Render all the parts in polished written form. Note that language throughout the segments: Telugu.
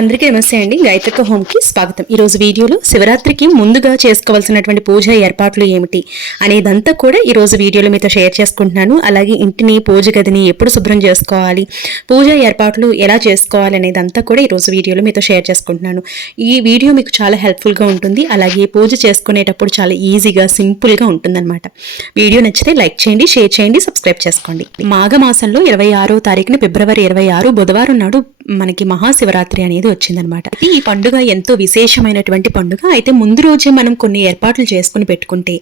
అందరికీ నమస్తే అండి. గాయత్రిక హోమ్కి స్వాగతం. ఈరోజు వీడియోలో శివరాత్రికి ముందుగా చేసుకోవాల్సినటువంటి పూజ ఏర్పాట్లు ఏమిటి అనేదంతా కూడా ఈరోజు వీడియోలో మీతో షేర్ చేసుకుంటున్నాను. అలాగే ఇంటిని, పూజ గదిని ఎప్పుడు శుభ్రం చేసుకోవాలి, పూజ ఏర్పాట్లు ఎలా చేసుకోవాలి అనేదంతా కూడా ఈరోజు వీడియోలో మీతో షేర్ చేసుకుంటున్నాను. ఈ వీడియో మీకు చాలా హెల్ప్ఫుల్గా ఉంటుంది. అలాగే పూజ చేసుకునేటప్పుడు చాలా ఈజీగా, సింపుల్గా ఉంటుందన్నమాట. వీడియో నచ్చితే లైక్ చేయండి, షేర్ చేయండి, సబ్స్క్రైబ్ చేసుకోండి. మాఘమాసంలో 26వ తారీఖున ఫిబ్రవరి 26 బుధవారం నాడు మనకి మహాశివరాత్రి అనేది వచ్చిందనమాట. ఈ పండుగ ఎంతో విశేషమైనటువంటి పండుగ. అయితే ముందు రోజే మనం కొన్ని ఏర్పాట్లు చేసుకుని పెట్టుకుంటే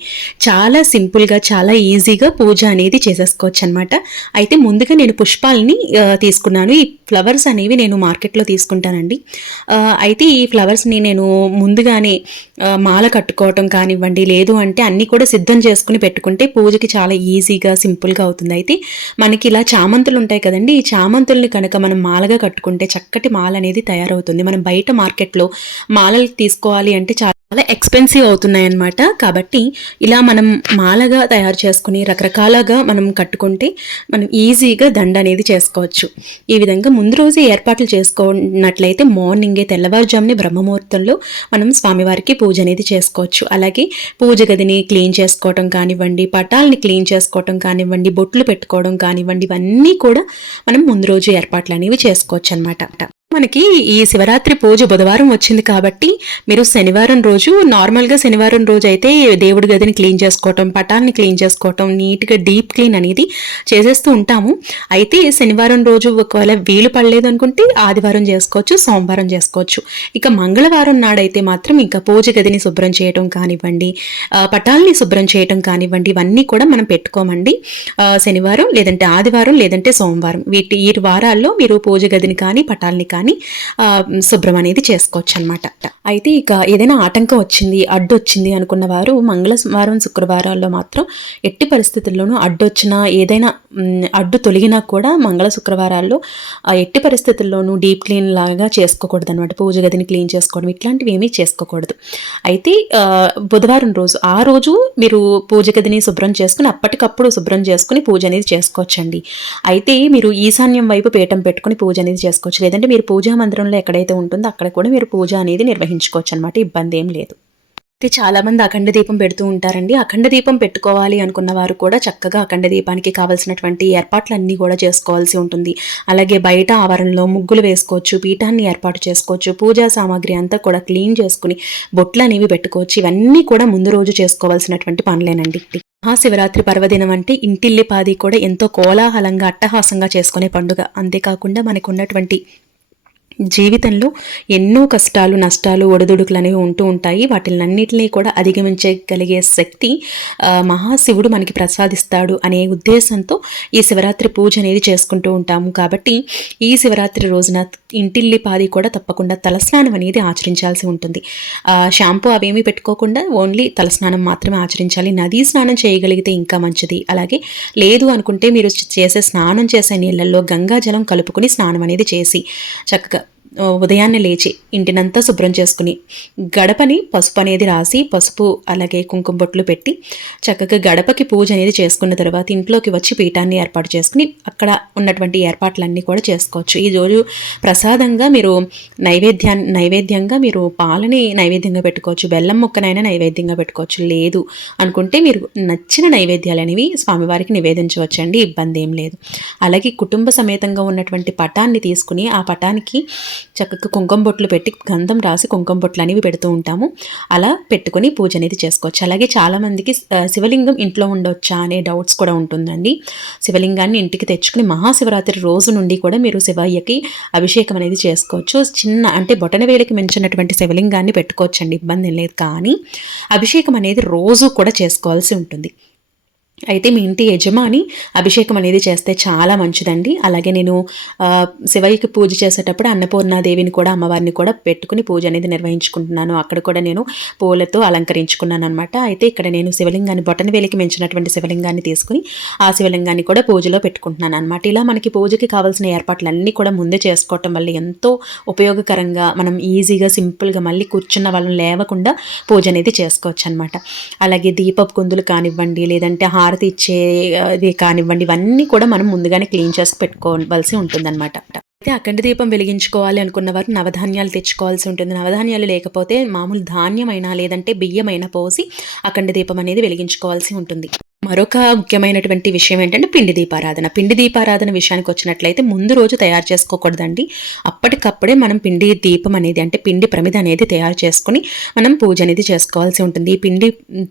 చాలా సింపుల్గా, చాలా ఈజీగా పూజ అనేది చేసేసుకోవచ్చు అనమాట. అయితే ముందుగా నేను పుష్పాలని తీసుకున్నాను. ఈ ఫ్లవర్స్ అనేవి నేను మార్కెట్లో తీసుకుంటానండి. అయితే ఈ ఫ్లవర్స్ని నేను ముందుగానే మాల కట్టుకోవటం కానివ్వండి, లేదు అంటే అన్నీ కూడా సిద్ధం చేసుకుని పెట్టుకుంటే పూజకి చాలా ఈజీగా, సింపుల్గా అవుతుంది. అయితే మనకి ఇలా చామంతులు ఉంటాయి కదండి, ఈ చామంతుల్ని కనుక మనం మాలగా కట్టుకుంటే చక్కటి మాల అనేది తయారవుతుంది. మనం బయట మార్కెట్లో మాలలు తీసుకోవాలి అంటే చాలా ఎక్స్పెన్సివ్ అవుతున్నాయి అన్నమాట. కాబట్టి ఇలా మనం మాలగా తయారు చేసుకుని రకరకాలుగా మనం కట్టుకుంటే మనం ఈజీగా దండ అనేది చేసుకోవచ్చు. ఈ విధంగా ముందు రోజే ఏర్పాట్లు చేసుకున్నట్లయితే మార్నింగే తెల్లవారుజామునే బ్రహ్మముహూర్తంలో మనం స్వామివారికి పూజ అనేది చేసుకోవచ్చు. అలాగే పూజ గదిని క్లీన్ చేసుకోవటం కానివ్వండి, పటాలని క్లీన్ చేసుకోవటం కానివ్వండి, బొట్లు పెట్టుకోవడం కానివ్వండి, ఇవన్నీ కూడా మనం ముందు రోజు ఏర్పాట్లు అనేవి చేసుకోవచ్చు అనమాట. మనకి ఈ శివరాత్రి పూజ బుధవారం వచ్చింది కాబట్టి మీరు శనివారం రోజు, నార్మల్గా శనివారం రోజు అయితే దేవుడి గదిని క్లీన్ చేసుకోవటం, పటాలని క్లీన్ చేసుకోవటం, నీట్గా డీప్ క్లీన్ అనేది చేసేస్తూ ఉంటాము. అయితే శనివారం రోజు ఒకవేళ వీలు పడలేదు అనుకుంటే ఆదివారం చేసుకోవచ్చు, సోమవారం చేసుకోవచ్చు. ఇక మంగళవారం నాడైతే మాత్రం ఇంకా పూజ గదిని శుభ్రం చేయటం కానివ్వండి, పటాలని శుభ్రం చేయటం కానివ్వండి, ఇవన్నీ కూడా మనం పెట్టుకోమండి. శనివారం లేదంటే ఆదివారం లేదంటే సోమవారం, ఈ వారాల్లో మీరు పూజ గదిని కానీ పటాలని కానీ శుభ్రం అనేది చేసుకోవచ్చు అనమాట. అయితే ఇక ఏదైనా ఆటంకం వచ్చింది, అడ్డు వచ్చింది అనుకున్న వారు మంగళవారం, శుక్రవారాల్లో మాత్రం ఎట్టి పరిస్థితుల్లోనూ అడ్డొచ్చినా, ఏదైనా అడ్డు తొలగినా కూడా శుక్రవారాల్లో ఎట్టి పరిస్థితుల్లోనూ డీప్ క్లీన్ లాగా చేసుకోకూడదు అనమాట. పూజ గదిని క్లీన్ చేసుకోవడం ఇట్లాంటివి ఏమీ చేసుకోకూడదు. అయితే బుధవారం రోజు, ఆ రోజు మీరు పూజ గదిని శుభ్రం చేసుకుని అప్పటికప్పుడు శుభ్రం చేసుకుని పూజ అనేది చేసుకోవచ్చండి. అయితే మీరు ఈశాన్యం వైపు పీఠం పెట్టుకుని పూజ అనేది చేసుకోవచ్చు. లేదంటే మీరు పూజా మందిరంలో ఎక్కడైతే ఉంటుందో అక్కడ కూడా మీరు పూజ అనేది నిర్వహించుకోవచ్చు అనమాట. ఇబ్బంది ఏం లేదు. అయితే చాలా మంది అఖండ దీపం పెడుతూ ఉంటారండి. అఖండ దీపం పెట్టుకోవాలి అనుకున్న వారు కూడా చక్కగా అఖండ దీపానికి కావాల్సినటువంటి ఏర్పాట్లన్నీ కూడా చేసుకోవాల్సి ఉంటుంది. అలాగే బయట ఆవరణలో ముగ్గులు వేసుకోవచ్చు, పీఠాన్ని ఏర్పాటు చేసుకోవచ్చు, పూజా సామాగ్రి అంతా కూడా క్లీన్ చేసుకుని బొట్లు అనేవి పెట్టుకోవచ్చు. ఇవన్నీ కూడా ముందు రోజు చేసుకోవాల్సినటువంటి పనులేనండి. మహాశివరాత్రి పర్వదినం అంటే ఇంటిల్లిపాది కూడా ఎంతో కోలాహలంగా, అట్టహాసంగా చేసుకునే పండుగ. అంతేకాకుండా మనకు ఉన్నటువంటి జీవితంలో ఎన్నో కష్టాలు, నష్టాలు, ఒడిదుడుకులు అనేవి ఉంటూ ఉంటాయి. వాటిలన్నింటినీ కూడా అధిగమించగలిగే శక్తి మహాశివుడు మనకి ప్రసాదిస్తాడు అనే ఉద్దేశంతో ఈ శివరాత్రి పూజ అనేది చేసుకుంటూ ఉంటాము. కాబట్టి ఈ శివరాత్రి రోజున ఇంటిల్లిపాది కూడా తప్పకుండా తలస్నానం అనేది ఆచరించాల్సి ఉంటుంది. షాంపూ అవేమీ పెట్టుకోకుండా ఓన్లీ తలస్నానం మాత్రమే ఆచరించాలి. నదీ స్నానం చేయగలిగితే ఇంకా మంచిది. అలాగే లేదు అనుకుంటే మీరు స్నానం చేసే నీళ్ళల్లో గంగాజలం కలుపుకొని స్నానం అనేది చేసి చక్కగా ఉదయాన్నే లేచి ఇంటినంతా శుభ్రం చేసుకుని గడపని పసుపు అనేది రాసి, పసుపు అలాగే కుంకుమ బొట్లు పెట్టి చక్కగా గడపకి పూజ అనేది చేసుకున్న తర్వాత ఇంట్లోకి వచ్చి పీఠాన్ని ఏర్పాటు చేసుకుని అక్కడ ఉన్నటువంటి ఏర్పాట్లన్నీ కూడా చేసుకోవచ్చు. ఈ రోజు ప్రసాదంగా మీరు నైవేద్యంగా మీరు పాలని నైవేద్యంగా పెట్టుకోవచ్చు, బెల్లం ముక్కనైనా నైవేద్యంగా పెట్టుకోవచ్చు. లేదు అనుకుంటే మీరు నచ్చిన నైవేద్యాలు అనేవి స్వామివారికి నివేదించవచ్చండి. ఇబ్బంది ఏం లేదు. అలాగే కుటుంబ సమేతంగా ఉన్నటువంటి పటాన్ని తీసుకుని ఆ పటానికి చక్కగా కుంకుమ బొట్లు పెట్టి గంధం రాసి కుంకుమ బొట్లు అనేవి పెడుతూ ఉంటాము. అలా పెట్టుకుని పూజ అనేది చేసుకోవచ్చు. అలాగే చాలామందికి శివలింగం ఇంట్లో ఉండొచ్చా అనే డౌట్స్ కూడా ఉంటుందండి. శివలింగాన్ని ఇంటికి తెచ్చుకుని మహాశివరాత్రి రోజు నుండి కూడా మీరు శివయ్యకి అభిషేకం అనేది చేసుకోవచ్చు. అంటే బొటనవేలికి మించినటువంటి శివలింగాన్ని పెట్టుకోవచ్చండి, ఇబ్బంది లేదు. కానీ అభిషేకం అనేది రోజు కూడా చేసుకోవాల్సి ఉంటుంది. అయితే మీ ఇంటి యజమాని అభిషేకం అనేది చేస్తే చాలా మంచిదండి. అలాగే నేను శివయ్యకి పూజ చేసేటప్పుడు అన్నపూర్ణాదేవిని కూడా, అమ్మవారిని కూడా పెట్టుకుని పూజ అనేది నిర్వహించుకుంటున్నాను. అక్కడ కూడా నేను పూలతో అలంకరించుకున్నాను అనమాట. అయితే ఇక్కడ నేను శివలింగాన్ని, బొటనవేలికి మించినటువంటి శివలింగాన్ని తీసుకుని ఆ శివలింగాన్ని కూడా పూజలో పెట్టుకుంటున్నాను అనమాట. ఇలా మనకి పూజకి కావాల్సిన ఏర్పాట్లన్నీ కూడా ముందే చేసుకోవటం వల్ల ఎంతో ఉపయోగకరంగా, మనం ఈజీగా, సింపుల్గా మళ్ళీ కూర్చున్న వాళ్ళని లేవకుండా పూజ అనేది చేసుకోవచ్చు అనమాట. అలాగే దీపపు కుందులు కానివ్వండి, లేదంటే హారతి ఇచ్చేది కానివ్వండి, ఇవన్నీ కూడా మనం ముందుగానే క్లీన్ చేసి పెట్టుకోవాల్సి ఉంటుందన్నమాట. అయితే అఖండ దీపం వెలిగించుకోవాలి అనుకున్న వారు నవధాన్యాలు తెచ్చుకోవాల్సి ఉంటుంది. నవధాన్యాలు లేకపోతే మామూలు ధాన్యమైనా లేదంటే బియ్యమైనా పోసి అఖండ దీపం అనేది వెలిగించుకోవాల్సి ఉంటుంది. మరొక ముఖ్యమైనటువంటి విషయం ఏంటంటే పిండి దీపారాధన. పిండి దీపారాధన విషయానికి వచ్చినట్లయితే ముందు రోజు తయారు చేసుకోకూడదండి. అప్పటికప్పుడే మనం పిండి దీపం అనేది అంటే పిండి ప్రమిద అనేది తయారు చేసుకుని మనం పూజ అనేది చేసుకోవాల్సి ఉంటుంది. ఈ పిండి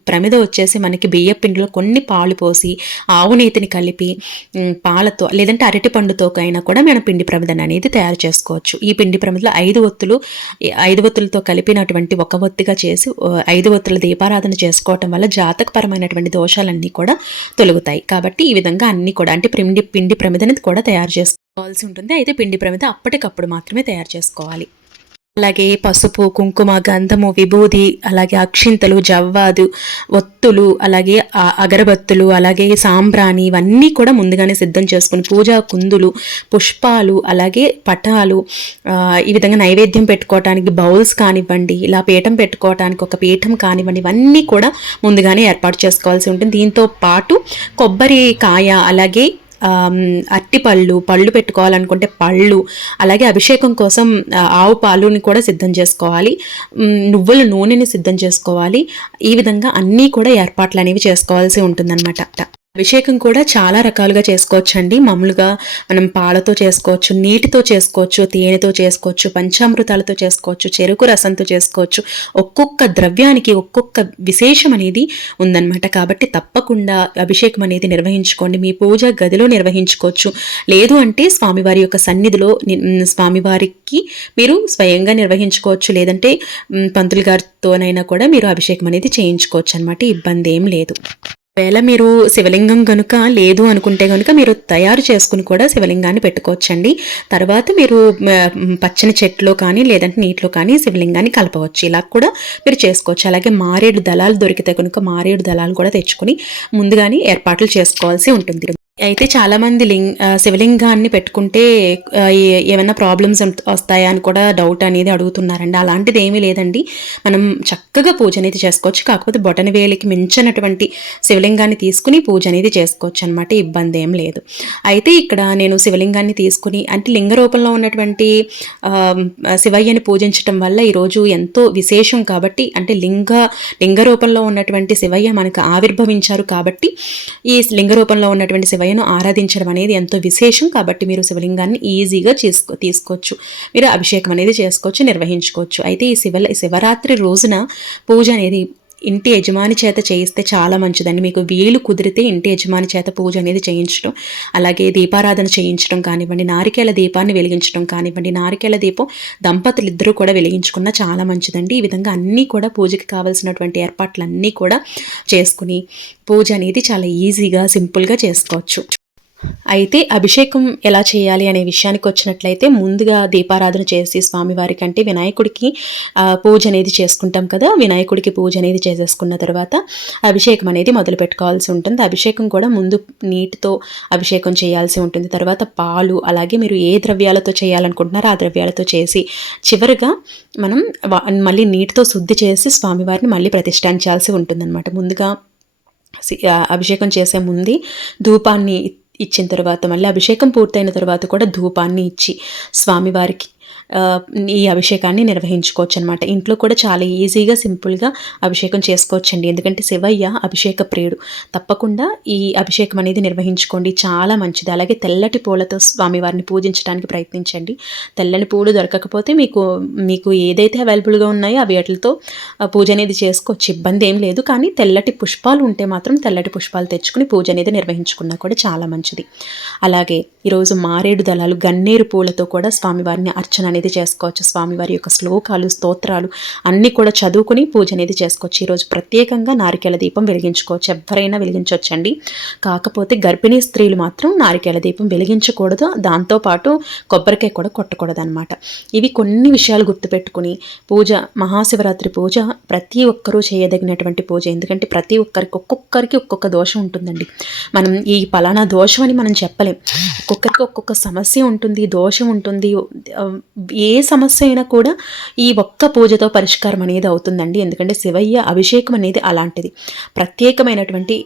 ప్రమిద వచ్చేసి మనకి బియ్య పిండిలో కొన్ని పాలు పోసి ఆవు నేతిని కలిపి పాలతో లేదంటే అరటి పండుతో అయినా కూడా మనం పిండి ప్రమిదను అనేది తయారు చేసుకోవచ్చు. ఈ పిండి ప్రమిదలో 5 ఒత్తులతో కలిపినటువంటి ఒక ఒత్తిగా చేసి 5 ఒత్తుల దీపారాధన చేసుకోవటం వల్ల జాతకపరమైనటువంటి దోషాలన్నీ కూడా తొలగుతాయి. కాబట్టి ఈ విధంగా అన్ని కూడా అంటే పిండి ప్రమిదని కూడా తయారు చేసుకోవాల్సి ఉంటుంది. అయితే పిండి ప్రమిద అప్పటికప్పుడు మాత్రమే తయారు చేసుకోవాలి. అలాగే పసుపు, కుంకుమ, గంధము, విభూది, అలాగే అక్షింతలు, జవ్వాదు, ఒత్తులు, అలాగే అగరబత్తులు, అలాగే సాంబ్రాణి ఇవన్నీ కూడా ముందుగానే సిద్ధం చేసుకుని పూజా కుందులు, పుష్పాలు, అలాగే పటాలు, ఈ విధంగా నైవేద్యం పెట్టుకోవటానికి బౌల్స్ కానివ్వండి, ఇలా పీఠం పెట్టుకోవటానికి ఒక పీఠం కానివ్వండి, ఇవన్నీ కూడా ముందుగానే ఏర్పాటు చేసుకోవాల్సి ఉంటుంది. దీంతో పాటు కొబ్బరి కాయ, అలాగే పళ్ళు పెట్టుకోవాలనుకుంటే పళ్ళు, అలాగే అభిషేకం కోసం ఆవు పాలుని కూడా సిద్ధం చేసుకోవాలి. నువ్వుల నూనెని సిద్ధం చేసుకోవాలి. ఈ విధంగా అన్నీ కూడా ఏర్పాట్లు అనేవి చేసుకోవాల్సి ఉంటుందన్నమాట. అభిషేకం కూడా చాలా రకాలుగా చేసుకోవచ్చండి. మామూలుగా మనం పాలతో చేసుకోవచ్చు, నీటితో చేసుకోవచ్చు, తేనెతో చేసుకోవచ్చు, పంచామృతాలతో చేసుకోవచ్చు, చెరుకు రసంతో చేసుకోవచ్చు. ఒక్కొక్క ద్రవ్యానికి ఒక్కొక్క విశేషం అనేది ఉందన్నమాట. కాబట్టి తప్పకుండా అభిషేకం అనేది నిర్వహించుకోండి. మీ పూజ గదిలో నిర్వహించుకోవచ్చు. లేదు అంటే స్వామివారి యొక్క సన్నిధిలో స్వామివారికి మీరు స్వయంగా నిర్వహించుకోవచ్చు. లేదంటే పంతులు గారితోనైనా కూడా మీరు అభిషేకం అనేది చేయించుకోవచ్చు అనమాట. ఇబ్బంది ఏం లేదు. ఒకవేళ మీరు శివలింగం కనుక లేదు అనుకుంటే కనుక మీరు తయారు చేసుకుని కూడా శివలింగాన్ని పెట్టుకోవచ్చండి. తర్వాత మీరు పచ్చని చెట్లో కానీ లేదంటే నీటిలో కానీ శివలింగాన్ని కలపవచ్చు. ఇలా కూడా మీరు చేసుకోవచ్చు. అలాగే మారేడు దళాలు దొరికితే కనుక మారేడు దళాలు కూడా తెచ్చుకొని ముందుగానే ఏర్పాట్లు చేసుకోవాల్సి ఉంటుంది. అయితే చాలామంది శివలింగాన్ని పెట్టుకుంటే ఏమైనా ప్రాబ్లమ్స్ వస్తాయా అని కూడా డౌట్ అనేది అడుగుతున్నారండి. అలాంటిది ఏమీ లేదండి. మనం చక్కగా పూజ అనేది చేసుకోవచ్చు. కాకపోతే బొటన వేలికి మించినటువంటి శివలింగాన్ని తీసుకుని పూజ అనేది చేసుకోవచ్చు అనమాట. ఇబ్బంది ఏం లేదు. అయితే ఇక్కడ నేను శివలింగాన్ని తీసుకుని అంటే లింగ రూపంలో ఉన్నటువంటి శివయ్యని పూజించటం వల్ల ఈరోజు ఎంతో విశేషం కాబట్టి అంటే లింగ రూపంలో ఉన్నటువంటి శివయ్య మనకు ఆవిర్భవించారు కాబట్టి ఈ లింగ రూపంలో ఉన్నటువంటి శివయ్య ఆరాధించడం అనేది ఎంతో విశేషం. కాబట్టి మీరు శివలింగాన్ని ఈజీగా తీసుకోవచ్చు. మీరు అభిషేకం అనేది చేసుకోవచ్చు, నిర్వహించుకోవచ్చు. అయితే ఈ శివరాత్రి రోజున పూజ అనేది ఇంటి యజమాని చేత చేయిస్తే చాలా మంచిదండి. మీకు వీలు కుదిరితే ఇంటి యజమాని చేత పూజ అనేది చేయించడం, అలాగే దీపారాధన చేయించడం కానివ్వండి, నారికేళ దీపాన్ని వెలిగించడం కానివ్వండి, నారికేళ దీపం దంపతులు ఇద్దరూ కూడా వెలిగించుకున్నా చాలా మంచిదండి. ఈ విధంగా అన్నీ కూడా పూజకి కావాల్సినటువంటి ఏర్పాట్లన్నీ కూడా చేసుకుని పూజ అనేది చాలా ఈజీగా సింపుల్గా చేసుకోవచ్చు. అయితే అభిషేకం ఎలా చేయాలి అనే విషయానికి వచ్చినట్లయితే ముందుగా దీపారాధన చేసి స్వామివారికి అంటే వినాయకుడికి పూజ అనేది చేసుకుంటాం కదా. వినాయకుడికి పూజ అనేది చేసేసుకున్న తర్వాత అభిషేకం అనేది మొదలు పెట్టుకోవాల్సి ఉంటుంది. అభిషేకం కూడా ముందు నీటితో అభిషేకం చేయాల్సి ఉంటుంది. తర్వాత పాలు, అలాగే మీరు ఏ ద్రవ్యాలతో చేయాలనుకుంటున్నారో ఆ ద్రవ్యాలతో చేసి చివరిగా మనం మళ్ళీ నీటితో శుద్ధి చేసి స్వామివారిని మళ్ళీ ప్రతిష్ఠించాల్సి ఉంటుందన్నమాట. ముందుగా అభిషేకం చేసే ముందు ధూపాన్ని ఇచ్చిన తర్వాత మళ్ళీ అభిషేకం పూర్తయిన తర్వాత కూడా ధూపాన్ని ఇచ్చి స్వామివారికి ఈ అభిషేకాన్ని నిర్వహించుకోవచ్చు అనమాట. ఇంట్లో కూడా చాలా ఈజీగా సింపుల్గా అభిషేకం చేసుకోవచ్చండి. ఎందుకంటే శివయ్య అభిషేక ప్రియుడు. తప్పకుండా ఈ అభిషేకం అనేది నిర్వహించుకోండి, చాలా మంచిది. అలాగే తెల్లటి పూలతో స్వామివారిని పూజించడానికి ప్రయత్నించండి. తెల్లని పూలు దొరకకపోతే మీకు ఏదైతే అవైలబుల్గా ఉన్నాయో అవి వాటితో పూజ అనేది చేసుకోవచ్చు, ఇబ్బంది ఏం లేదు. కానీ తెల్లటి పుష్పాలు ఉంటే మాత్రం తెల్లటి పుష్పాలు తెచ్చుకుని పూజ అనేది నిర్వహించుకున్నా కూడా చాలా మంచిది. అలాగే ఈరోజు మారేడు దళాలు, గన్నేరు పూలతో కూడా స్వామివారిని అర్చన అనేది చేసుకోవచ్చు. స్వామివారి యొక్క శ్లోకాలు, స్తోత్రాలు అన్నీ కూడా చదువుకుని పూజ అనేది చేసుకోవచ్చు. ఈరోజు ప్రత్యేకంగా నారికేళ దీపం వెలిగించుకోవచ్చు. ఎవరైనా వెలిగించవచ్చండి. కాకపోతే గర్భిణీ స్త్రీలు మాత్రం నారికేళ దీపం వెలిగించకూడదు. దాంతోపాటు కొబ్బరికాయ కూడా కొట్టకూడదు అనమాట. ఇవి కొన్ని విషయాలు గుర్తుపెట్టుకుని పూజ, మహాశివరాత్రి పూజ ప్రతి ఒక్కరూ చేయదగినటువంటి పూజ. ఎందుకంటే ప్రతి ఒక్కొక్కరికి ఒక్కొక్క దోషం ఉంటుందండి. మనం ఈ పలానా దోషం అని మనం చెప్పలేం. ఒక్కొక్కరికి ఒక్కొక్క సమస్య ఉంటుంది, దోషం ఉంటుంది, ఏ సమస్య అయినా కూడా ఈ ఒక్క పూజతో పరిష్కారం అనేది అవుతుందండి. ఎందుకంటే శివయ్య అభిషేకం అనేది అలాంటిది, ప్రత్యేకమైనటువంటి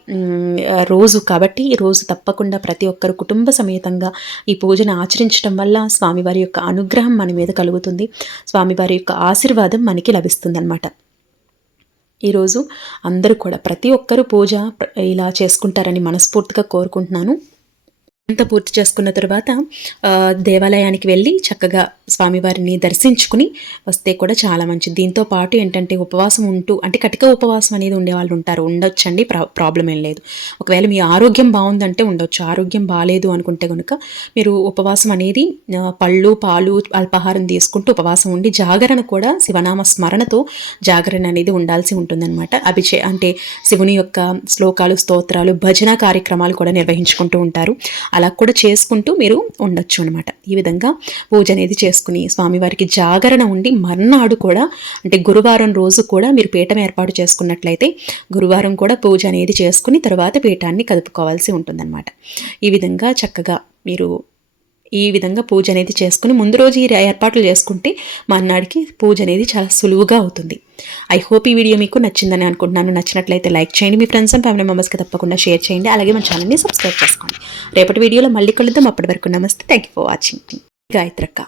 రోజు కాబట్టి ఈ రోజు తప్పకుండా ప్రతి ఒక్కరు కుటుంబ సమేతంగా ఈ పూజను ఆచరించడం వల్ల స్వామివారి యొక్క అనుగ్రహం మన మీద కలుగుతుంది, స్వామివారి యొక్క ఆశీర్వాదం మనకి లభిస్తుందన్నమాట. ఈరోజు అందరూ కూడా ప్రతి ఒక్కరూ పూజ ఇలా చేసుకుంటారని మనస్ఫూర్తిగా కోరుకుంటున్నాను. అంతా పూర్తి చేసుకున్న తర్వాత దేవాలయానికి వెళ్ళి చక్కగా స్వామివారిని దర్శించుకుని వస్తే కూడా చాలా మంచిది. దీంతో పాటు ఏంటంటే ఉపవాసం ఉంటూ, అంటే కటిక ఉపవాసం అనేది ఉండేవాళ్ళు ఉంటారు, ఉండొచ్చండి, ప్రాబ్లం ఏం లేదు. ఒకవేళ మీ ఆరోగ్యం బాగుందంటే ఉండొచ్చు, ఆరోగ్యం బాగాలేదు అనుకుంటే కనుక మీరు ఉపవాసం అనేది పళ్ళు పాలు అల్పాహారం తీసుకుంటూ ఉపవాసం ఉండి జాగరణ కూడా శివనామ స్మరణతో జాగరణ అనేది ఉండాల్సి ఉంటుందన్నమాట. అంటే శివుని యొక్క శ్లోకాలు, స్తోత్రాలు, భజన కార్యక్రమాలు కూడా నిర్వహించుకుంటూ ఉంటారు. అలా కూడా చేసుకుంటూ మీరు ఉండొచ్చు అనమాట. ఈ విధంగా పూజ అనేది చేసుకుని స్వామివారికి జాగరణ ఉండి మర్నాడు కూడా, అంటే గురువారం రోజు కూడా మీరు పీఠం ఏర్పాటు చేసుకున్నట్లయితే గురువారం కూడా పూజ అనేది చేసుకుని తర్వాత పీఠాన్ని కదుపుకోవాల్సి ఉంటుందన్నమాట. ఈ విధంగా చక్కగా మీరు ఈ విధంగా పూజ అనేది చేసుకుని ముందు రోజు ఈ ఏర్పాట్లు చేసుకుంటే మర్నాడికి పూజ అనేది చాలా సులువుగా అవుతుంది. ఐ హోప్ ఈ వీడియో మీకు నచ్చిందని అనుకుంటున్నాను. నచ్చినట్లయితే లైక్ చేయండి, మీ ఫ్రెండ్స్ అండ్ ఫ్యామిలీ మెంబర్స్కి తప్పకుండా షేర్ చేయండి, అలాగే మన ఛానల్ని సబ్స్క్రైబ్ చేసుకోండి. రేపటి వీడియోలో మళ్ళీ కలుద్దాం. అప్పటి వరకు నమస్తే, థ్యాంక్ యూ ఫర్ వాచింగ్. గాయత్రక్క.